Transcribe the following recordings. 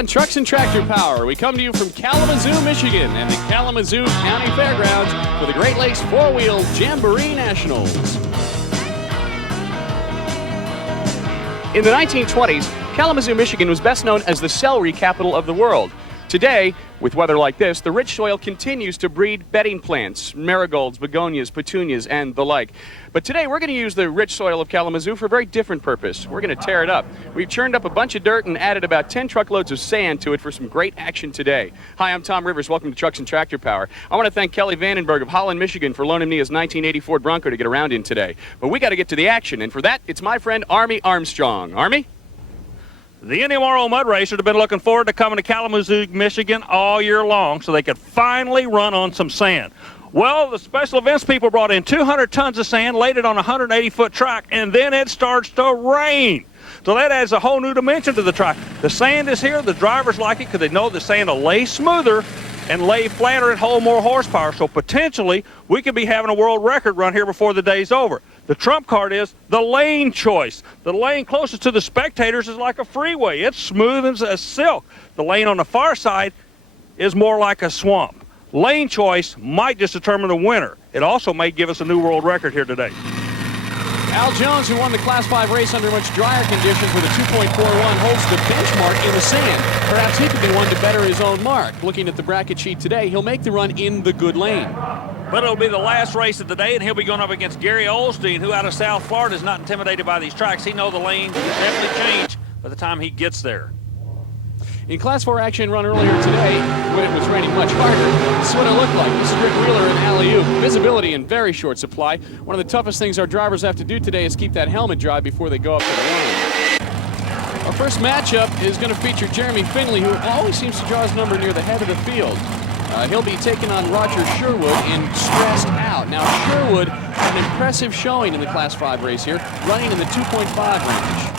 on Trucks and Tractor Power. We come to you from Kalamazoo, Michigan, and the Kalamazoo County Fairgrounds for the Great Lakes Four-Wheel Jamboree Nationals. In the 1920s, Kalamazoo, Michigan was best known as the celery capital of the world. Today, with weather like this, the rich soil continues to breed bedding plants, marigolds, begonias, petunias, and the like. But today, we're going to use the rich soil of Kalamazoo for a very different purpose. We're going to tear it up. We've churned up a bunch of dirt and added about 10 truckloads of sand to it for some great action today. Hi, I'm Tom Rivers. Welcome to Trucks and Tractor Power. I want to thank Kelly Vandenberg of Holland, Michigan for loaning me his 1980 Ford Bronco to get around in today. But we got to get to the action, and for that, it's my friend Army Armstrong. Army? The NMRO mud racers have been looking forward to coming to Kalamazoo, Michigan all year long so they could finally run on some sand. Well, the special events people brought in 200 tons of sand, laid it on a 180-foot track, and then it starts to rain. So that adds a whole new dimension to the track. The sand is here. The drivers like it because they know the sand will lay smoother and lay flatter and hold more horsepower. So potentially, we could be having a world record run here before the day's over. The trump card is the lane choice. The lane closest to the spectators is like a freeway. It's smooth as silk. The lane on the far side is more like a swamp. Lane choice might just determine the winner. It also may give us a new world record here today. Al Jones, who won the Class 5 race under much drier conditions with a 2.41, holds the benchmark in the sand. Perhaps he could be one to better his own mark. Looking at the bracket sheet today, he'll make the run in the good lane. But it'll be the last race of the day, and he'll be going up against Gary OSTEEN, who out of South Florida is not intimidated by these tracks. He knows the lane will definitely change by the time he gets there. In Class 4 action run earlier today, when it was raining much harder, this is what it looked like. This is Rick Wheeler and alley-oop. Visibility in very short supply. One of the toughest things our drivers have to do today is keep that helmet dry before they go up to the line. Our first matchup is going to feature Jeremy Finley, who always seems to draw his number near the head of the field. He'll be taking on Roger Sherwood in Stressed Out. Now, Sherwood had an impressive showing in the Class 5 race here, running in the 2.5 range.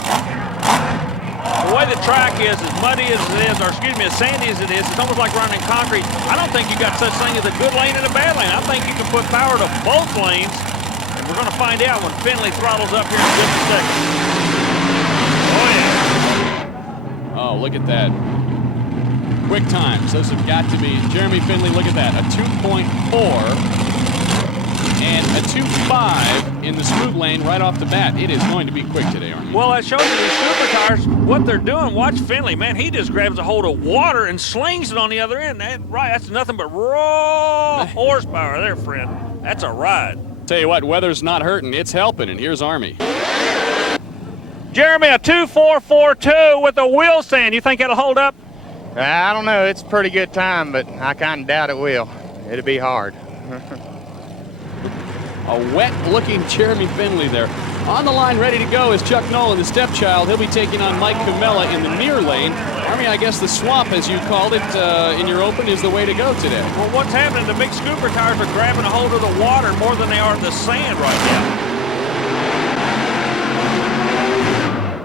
The way the track is, as muddy as it is, or excuse me, as sandy as it is, it's almost like running concrete. I don't think you got such thing as a good lane and a bad lane. I think you can put power to both lanes, and we're going to find out when Finley throttles up here in just a second. Oh, yeah. Oh, look at that. Quick times. Those have got to be. Jeremy Finley, look at that. A 2.4 and a 2.5 in the smooth lane right off the bat. It is going to be quick today, Arnie. Well, that shows you these super tires, what they're doing. Watch Finley, man. He just grabs a hold of water and slings it on the other end. That's nothing but raw horsepower there, friend. That's a ride. Tell you what, weather's not hurting. It's helping, and here's Army. Jeremy, a 2.442 with a wheel stand. You think that'll hold up? I don't know. It's a pretty good time, but I kind of doubt it will. It'll be hard. A wet-looking Jeremy Finley there. On the line, ready to go, is Chuck Nolan, the stepchild. He'll be taking on Mike Camella in the near lane. Army, I guess the swamp, as you called it in your open, is the way to go today. Well, what's happening? The big scooper tires are grabbing a hold of the water more than they are the sand right now.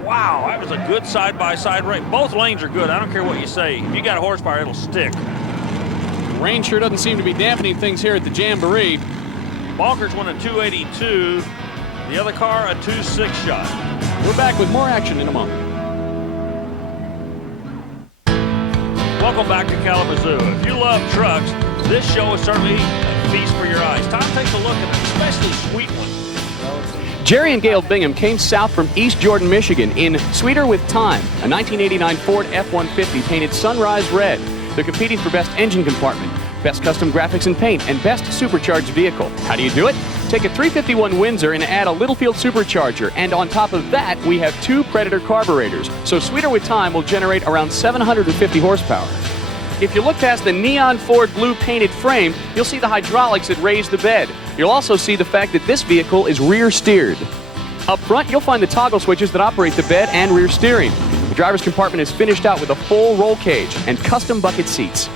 Wow, that was a good side-by-side race. Both lanes are good. I don't care what you say. If you got a horsepower, it'll stick. Rain sure doesn't seem to be dampening things here at the Jamboree. Bonkers won a 282. The other car, a 2.6 shot. We're back with more action in a moment. Welcome back to Kalamazoo. If you love trucks, this show is certainly a feast for your eyes. Tom takes a look at an especially sweet one. Jerry and Gail Bingham came south from East Jordan, Michigan in Sweeter with Time, a 1989 Ford F-150 painted sunrise red. They're competing for Best Engine Compartment, Best Custom Graphics and Paint, and Best Supercharged Vehicle. How do you do it? Take a 351 Windsor and add a Littlefield Supercharger, and on top of that, we have 2 Predator carburetors. So Sweeter with Time will generate around 750 horsepower. If you look past the neon Ford blue painted frame, you'll see the hydraulics that raise the bed. You'll also see the fact that this vehicle is rear steered. Up front, you'll find the toggle switches that operate the bed and rear steering. The driver's compartment is finished out with a full roll cage and custom bucket seats.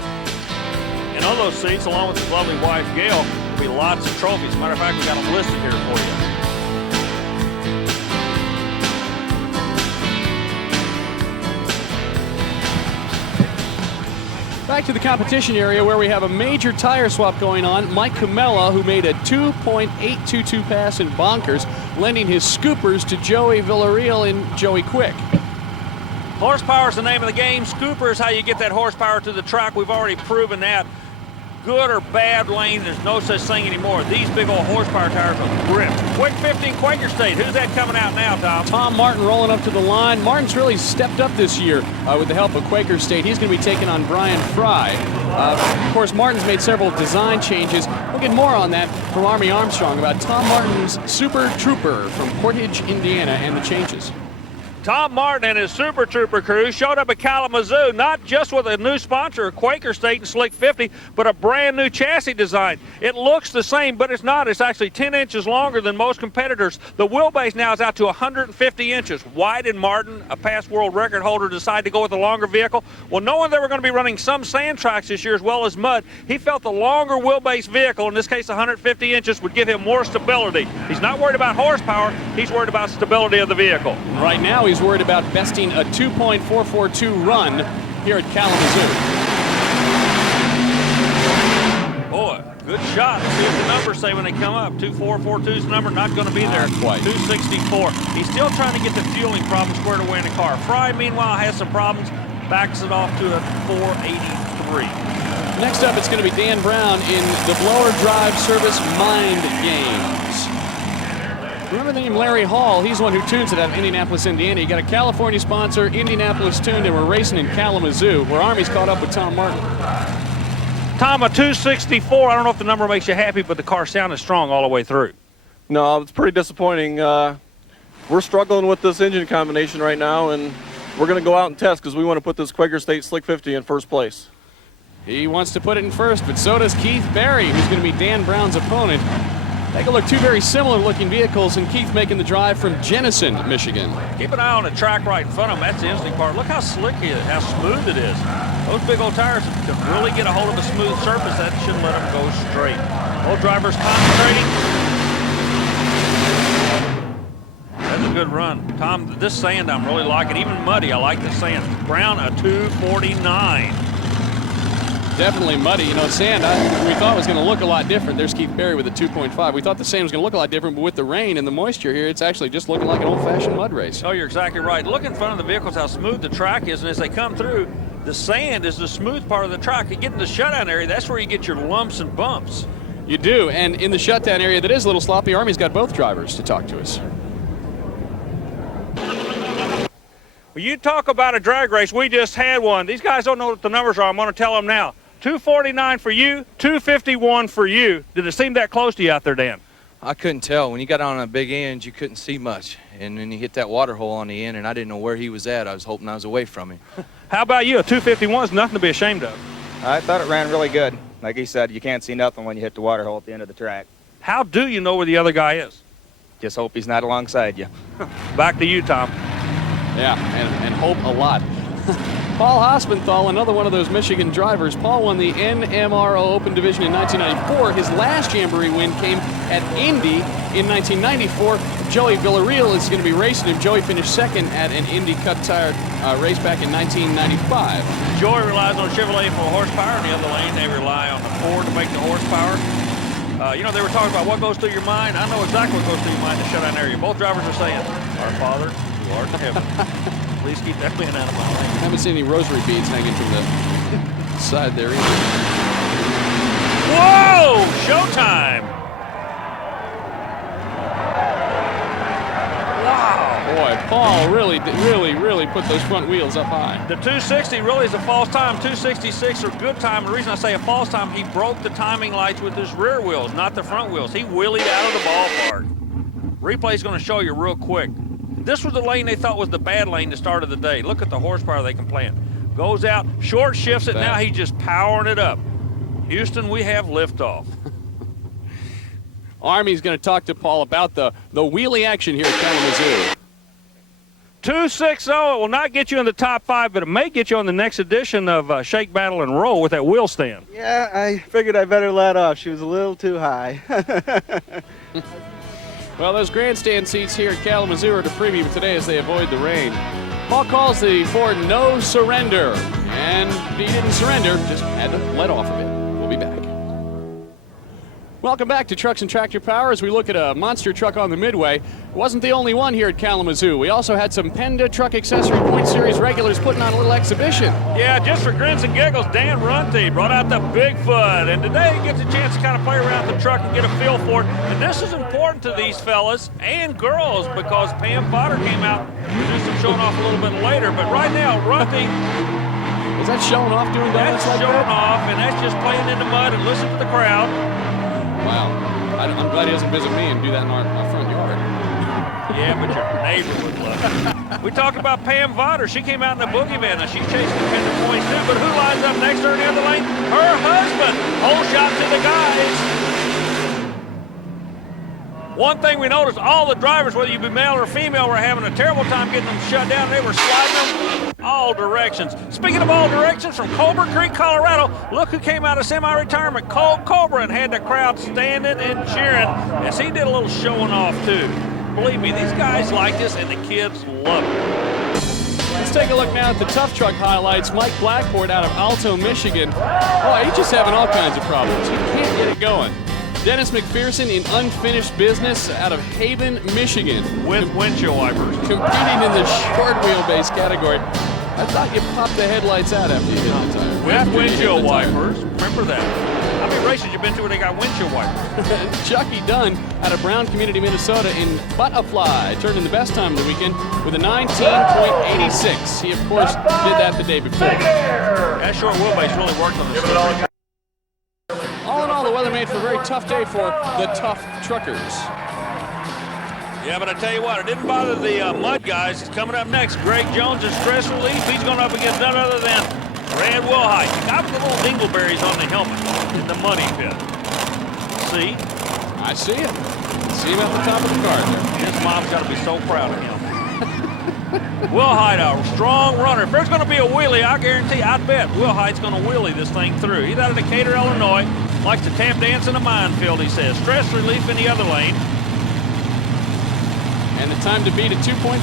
And on those seats, along with his lovely wife, Gail, will be lots of trophies. Matter of fact, we got them listed here for you. Back to the competition area where we have a major tire swap going on. Mike Camella, who made a 2.822 pass in Bonkers, lending his scoopers to Joey Villarreal and Joey Quick. Horsepower is the name of the game. Scooper is how you get that horsepower to the track. We've already proven that. Good or bad lane, there's no such thing anymore. These big old horsepower tires are grip. Quick 15 Quaker State. Who's that coming out now, Tom? Tom Martin rolling up to the line. Martin's really stepped up this year with the help of Quaker State. He's going to be taking on Brian Fry. Of course, Martin's made several design changes. We'll get more on that from Army Armstrong about Tom Martin's Super Trooper from Portage, Indiana, and the changes. Tom Martin and his Super Trooper crew showed up at Kalamazoo, not just with a new sponsor, Quaker State and Slick 50, but a brand new chassis design. It looks the same, but it's not. It's actually 10 inches longer than most competitors. The wheelbase now is out to 150 inches. Why did Martin, a past world record holder, decide to go with a longer vehicle? Well, knowing they were going to be running some sand tracks this year as well as mud, he felt the longer wheelbase vehicle, in this case 150 inches, would give him more stability. He's not worried about horsepower. He's worried about stability of the vehicle. Right now, he's worried about besting a 2.442 run here at Kalamazoo. Boy, good shot. Let's see what the numbers say when they come up. 2442's number not going to be there. Quite. 264. He's still trying to get the fueling problem squared away in the car. Fry, meanwhile, has some problems. Backs it off to a 483. Next up, it's going to be Dan Brown in the blower drive service mind games. Remember the name Larry Hall? He's the one who tunes it out of Indianapolis, Indiana. You got a California sponsor, Indianapolis tuned, and we're racing in Kalamazoo, where Army's caught up with Tom Martin. Tom, a 264. I don't know if the number makes you happy, but the car sounded strong all the way through. No, it's pretty disappointing. We're struggling with this engine combination right now, and we're going to go out and test because we want to put this Quaker State Slick 50 in first place. He wants to put it in first, but so does Keith Barry, who's going to be Dan Brown's opponent. Take a look, two very similar looking vehicles, and Keith making the drive from Jenison, Michigan. Keep an eye on the track right in front of him. That's the interesting part. Look how slick it is, how smooth it is. Those big old tires can really get a hold of a smooth surface. That should let them go straight. Both drivers concentrating. That's a good run. Tom, this sand I'm really liking. Even muddy, I like the sand. Brown, a 249. Definitely muddy. You know, sand, we thought was going to look a lot different. There's Keith Barry with a 2.5. We thought the sand was going to look a lot different, but with the rain and the moisture here, it's actually just looking like an old-fashioned mud race. Oh, you're exactly right. Look in front of the vehicles how smooth the track is, and as they come through, the sand is the smooth part of the track. You get in the shutdown area, that's where you get your lumps and bumps. You do, and in the shutdown area that is a little sloppy, Army's got both drivers to talk to us. Well, you talk about a drag race, we just had one. These guys don't know what the numbers are. I'm going to tell them now. 249 for you, 251 for you. Did it seem that close to you out there, Dan? I couldn't tell. When you got on a big end, you couldn't see much. And then you hit that water hole on the end, and I didn't know where he was at. I was hoping I was away from him. How about you? A 251 is nothing to be ashamed of. I thought it ran really good. Like he said, you can't see nothing when you hit the water hole at the end of the track. How do you know where the other guy is? Just hope he's not alongside you. Back to you, Tom. Yeah, and hope a lot. Paul Hospenthal, another one of those Michigan drivers. Paul won the NMRO Open Division in 1994. His last Jamboree win came at Indy in 1994. Joey Villarreal is going to be racing him. Joey finished second at an Indy Cut Tire race back in 1995. Joey relies on Chevrolet for horsepower. In the other lane, they rely on the Ford to make the horsepower. You know, they were talking about what goes through your mind. I know exactly what goes through your mind in the shutdown area. Both drivers are saying, "Our Father, who art in heaven, please keep that man out of my lane." I haven't seen any rosary beads hanging from the side there either. Whoa! Showtime! Wow! Boy, Paul really put those front wheels up high. The 260 really is a false time. 266 are good time. The reason I say a false time, he broke the timing lights with his rear wheels, not the front wheels. He wheelied out of the ballpark. Replay's going to show you real quick. This was the lane they thought was the bad lane to start of the day. Look at the horsepower they can plant. Goes out, short shifts it, now he's just powering it up. Houston, we have liftoff. Army's going to talk to Paul about the wheelie action here at Kalamazoo. 260, it will not get you in the top 5, but it may get you on the next edition of Shake, Battle, and Roll with that wheel stand. Yeah, I figured I better let off. She was a little too high. Well, those grandstand seats here at Kalamazoo are to premium today as they avoid the rain. Paul calls the Ford no surrender, and he didn't surrender, just had to let off a bit. We'll be back. Welcome back to Trucks and Tractor Power as we look at a monster truck on the Midway. It wasn't the only one here at Kalamazoo. We also had some Penda Truck Accessory Point Series regulars putting on a little exhibition. Yeah, just for grins and giggles, Dan RUNTE brought out the Bigfoot, and today he gets a chance to kind of play around the truck and get a feel for it. And this is important to these fellas and girls because Pam Potter came out to do some showing off a little bit later. But right now, RUNTE Is that showing off doing donuts like showing that? off, and that's just playing in the mud and listen to the crowd. Wow. I'm glad he doesn't visit me and do that in our front yard. Yeah, but your neighbor would love it. We talked about Pam Potter. She came out in the boogeyman. Now, she chased the Pender Point too, but who lines up next to her in the other lane? Her husband. Whole shot to the guys. One thing we noticed, all the drivers, whether you be male or female, were having a terrible time getting them shut down. They were sliding them all directions. Speaking of all directions, from Cobra Creek, Colorado, look who came out of semi-retirement, COBRA, and had the crowd standing and cheering as he did a little showing off too. Believe me, these guys like this, and the kids love it. Let's take a look now at the tough truck highlights. Mike BLACKPORT out of Alto, Michigan. Oh, he's just having all kinds of problems. He can't get it going. Dennis McPHEARSON in unfinished business out of Haven, Michigan. With windshield wipers. Competing in the short wheelbase category. I thought you popped the headlights out after you hit the tire. With windshield wipers. Remember that. How many races you been to where they got windshield wipers? Chucky Dunn out of Brown Community, Minnesota in Butterfly turned in the best time of the weekend with a 19.86. He, of course, did that the day before. That short wheelbase really worked on this. All in all, the weather made for a very tough day for the tough truckers. Yeah, but I tell you what, it didn't bother the mud guys. It's coming up next. Greg Jones is stress relief. He's going up against none other than Brad Wilhite. He got the little dingleberries on the helmet in the money pit. See? I see it. See him at the top of the car there. His mom's got to be so proud of him. Wilhite, a strong runner. If there's going to be a wheelie, I guarantee, I bet Wilhite's going to wheelie this thing through. He's out of Decatur, Illinois. Likes to tap dance in a minefield, he says. Stress relief in the other lane. And the time to beat at 2.4.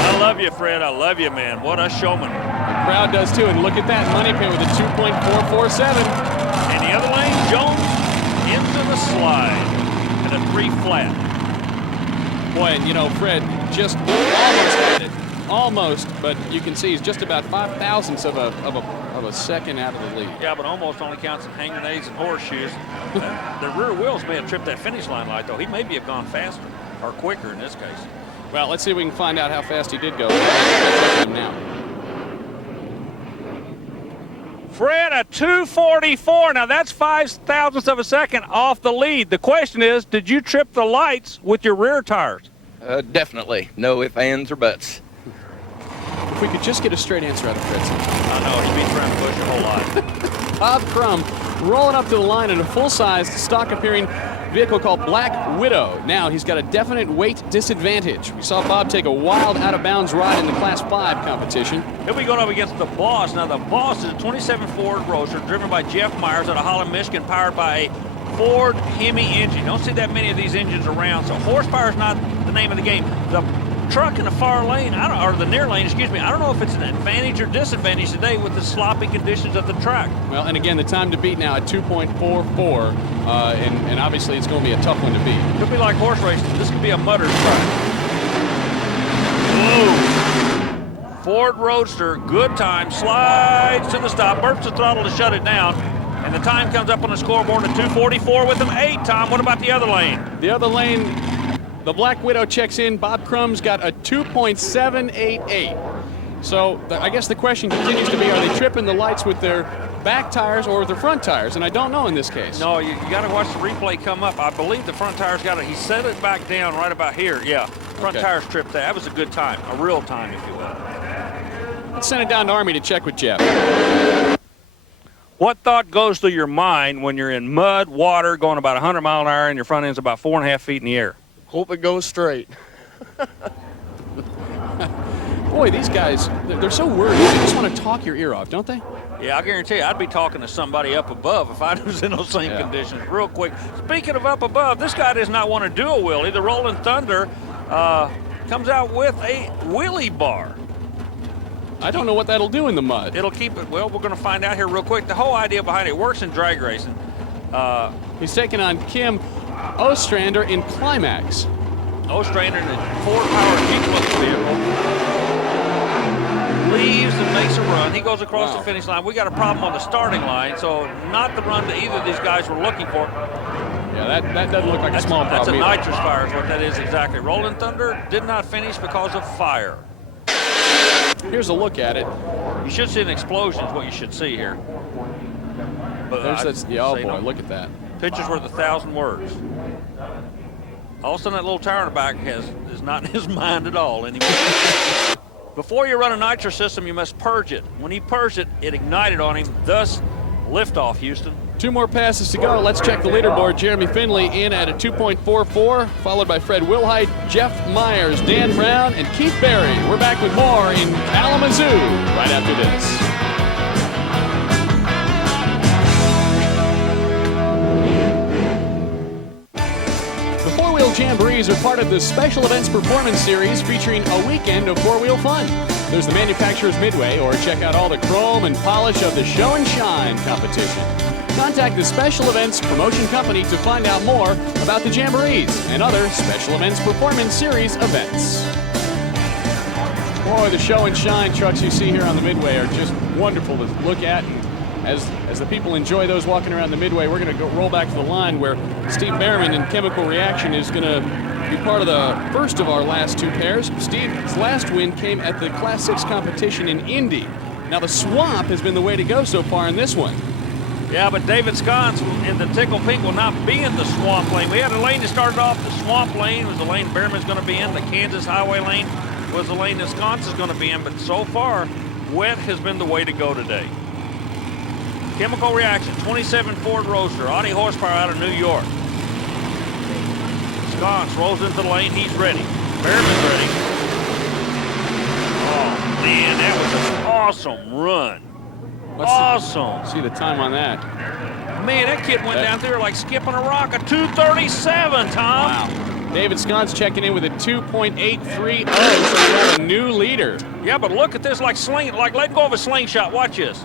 I love you, Fred. I love you, man. What a showman. The crowd does too. And look at that money pit with a 2.447. In the other lane, Jones into the slide at a 3 flat. Boy, and you know, Fred just almost had it. Almost, but you can see he's just about 5/1000ths of a second out of the lead. Yeah, but almost only counts in hand grenades and horseshoes. The rear wheels may have tripped that finish line light, though. He may have gone faster or quicker in this case. Well, let's see if we can find out how fast he did go. Now. Fred, a 2:44. Now that's 5/1000ths of a second off the lead. The question is, did you trip the lights with your rear tires? Definitely. No ifs, ands, or buts. If we could just get a straight answer out of Fred. I know, he's been trying to push a whole lot. Bob Crum rolling up to the line in a full-sized, stock-appearing vehicle called Black Widow. Now he's got a definite weight disadvantage. We saw Bob take a wild out-of-bounds ride in the Class 5 competition. He'll be going up against the Boss. Now the Boss is a 27 Ford Roadster driven by Jeff Myers out of Holland, Michigan, powered by a Ford Hemi engine. Don't see that many of these engines around, so horsepower is not the name of the game. The truck in the far lane, or the near lane, excuse me, I don't know if it's an advantage or disadvantage today with the sloppy conditions of the track. Well, and again, the time to beat now at 2.44, and obviously it's going to be a tough one to beat. Could be like horse racing. This could be a mudder track. Whoa! Ford Roadster, good time, slides to the stop, burps the throttle to shut it down, and the time comes up on the scoreboard at 2:44 with an 8. Tom, what about the other lane? The other lane, the Black Widow checks in. Bob Crum's got a 2.788. So I guess the question continues to be, are they tripping the lights with their back tires or with their front tires? And I don't know in this case. No, you got to watch the replay come up. I believe the front tires got it. He set it back down right about here. Yeah, front tires tripped that. That was a good time, a real time, if you will. Let's send it down to Army to check with Jeff. What thought goes through your mind when you're in mud, water, going about 100 miles an hour and your front end's about 4.5 feet in the air? Hope it goes straight. Boy, these guys, they're so worried. They just want to talk your ear off, don't they? Yeah, I guarantee you, I'd be talking to somebody up above if I was in those same conditions. Real quick, speaking of up above, this guy does not want to do a wheelie. The Rolling Thunder comes out with a wheelie bar. I don't know what that'll do in the mud. It'll keep it, well, we're going to find out here real quick. The whole idea behind it works in drag racing. He's taking on Kim Ostrander in Climax. Ostrander in a Ford-powered G-Plus vehicle leaves and makes a run. He goes across the finish line. We got a problem on the starting line, so not the run that either of these guys were looking for. Yeah, that doesn't look like a small That's problem a either. nitrous fire is what that is exactly. Rolling Thunder did not finish because of fire. Here's a look at it. You should see an explosion is what you should see here. But Oh boy, look at that. Picture's worth 1,000 words. All of a sudden, that little tire in the back is not in his mind at all anymore. Before you run a nitro system, you must purge it. When he purged it, it ignited on him, thus liftoff, Houston. 2 more passes to go. Let's check the leaderboard. Jeremy Finley in at a 2.44, followed by Fred Wilhite, Jeff Myers, Dan Brown, and Keith Berry. We're back with more in Kalamazoo right after this. Jamborees are part of the Special Events Performance Series featuring a weekend of four-wheel fun. There's the Manufacturer's Midway, or check out all the chrome and polish of the Show and Shine competition. Contact the Special Events Promotion Company to find out more about the Jamborees and other Special Events Performance Series events. Boy, the Show and Shine trucks you see here on the Midway are just wonderful to look at. As the people enjoy those walking around the Midway, we're going to roll back to the line where Steve Bareman in Chemical Reaction is going to be part of the first of our last 2 pairs. Steve's last win came at the Class 6 competition in Indy. Now the swamp has been the way to go so far in this one. Yeah, but David Sconce in the Tickle Pink will not be in the swamp lane. We had a lane that started off. The swamp lane was the lane Bareman's going to be in. The Kansas Highway lane was the lane that Sconce is going to be in. But so far, wet has been the way to go today. Chemical Reaction, 27 Ford Roadster, Audi horsepower out of New York. Sconce rolls into the lane, he's ready. Bareman's ready. Oh man, that was an awesome run. Awesome. See the time on that. Man, that kid went down there like skipping a rock, a 2:37, Tom. Wow. David Sconce checking in with a 2.830, so we have a new leader. Yeah, but look at this, like letting go of a slingshot. Watch this.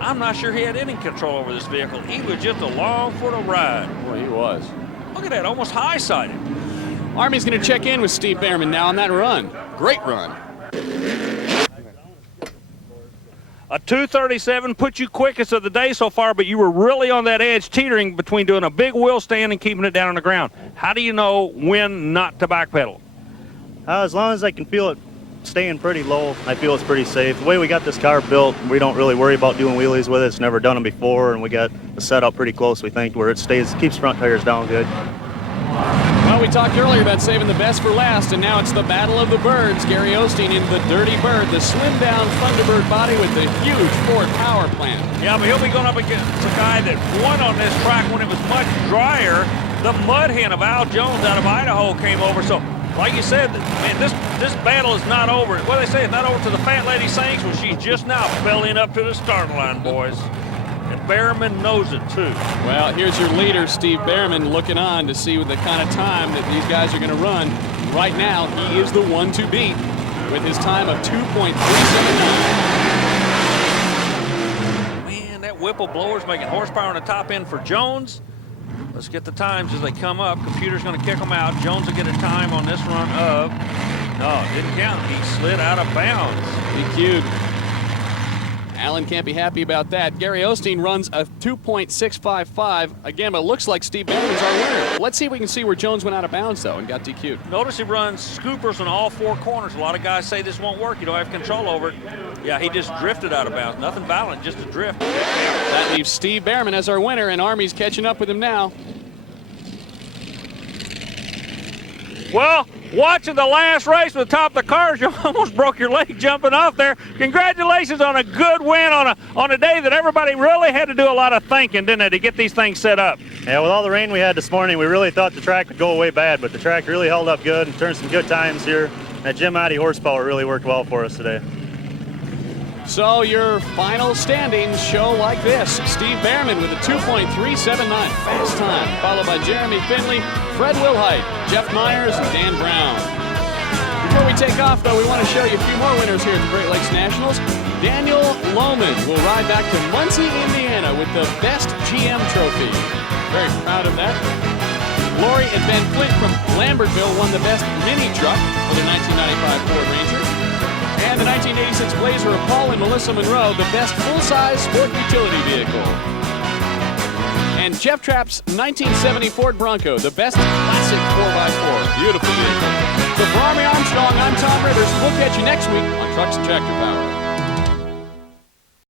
I'm not sure he had any control over this vehicle. He was just along for the ride. Boy, he was. Look at that, almost high-sided. Army's going to check in with Steve Bareman now on that run. Great run. A 2:37 put you quickest of the day so far, but you were really on that edge, teetering between doing a big wheel stand and keeping it down on the ground. How do you know when not to backpedal? As long as I can feel it staying pretty low, I feel it's pretty safe. The way we got this car built, we don't really worry about doing wheelies with it. It's never done them before, and we got the setup pretty close, we think, where it keeps front tires down good. Well, we talked earlier about saving the best for last, and now it's the Battle of the Birds. Gary Osteen in the Dirty Bird, the slim-down Thunderbird body with the huge Ford power plant. Yeah, but he'll be going up against a guy that won on this track when it was much drier. The mud hen of Al Jones out of Idaho came over, so like you said, man, this battle is not over. What they say, it's not over to the fat lady sings. Well, she's just now bellying up to the start line, boys. And Bareman knows it, too. Well, here's your leader, Steve Bareman, looking on to see the kind of time that these guys are going to run. Right now, he is the one to beat with his time of 2.379. Man, that Whipple blower's making horsepower on the top end for Jones. Let's get the times as they come up. Computer's going to kick them out. Jones will get a time on this run of, no, it didn't count. He slid out of bounds. DQ'd. Allen can't be happy about that. Gary Osteen runs a 2.655. Again, but it looks like Steve Bareman's our winner. Let's see if we can see where Jones went out of bounds, though, and got DQ'd. Notice he runs scoopers on all 4 corners. A lot of guys say this won't work. You don't have control over it. Yeah, he just drifted out of bounds. Nothing violent, just a drift. That leaves Steve Bareman as our winner, and Army's catching up with him now. Well, watching the last race with the top of the cars, you almost broke your leg jumping off there. Congratulations on a good win on a day that everybody really had to do a lot of thinking, didn't they, to get these things set up? Yeah, with all the rain we had this morning, we really thought the track would go away bad, but the track really held up good and turned some good times here. That Jim Audi horsepower really worked well for us today. So your final standings show like this. Steve Bareman with a 2.379 fast time, followed by Jeremy Finley, Fred Wilhite, Jeff Myers, and Dan Brown. Before we take off, though, we want to show you a few more winners here at the Great Lakes Nationals. Daniel Lowman will ride back to Muncie, Indiana with the Best GM Trophy. Very proud of that. Lori and Ben Flint from Lambertville won the Best Mini Truck for the 1995 Ford Ranger. And the 1986 Blazer of Paul and Melissa Monroe, the Best Full-Size Sport Utility Vehicle. And Jeff Trapp's 1970 Ford Bronco, the Best Classic 4x4. Beautiful vehicle. So for Army Armstrong, I'm Tom Rivers. We'll catch you next week on Trucks and Tractor Power.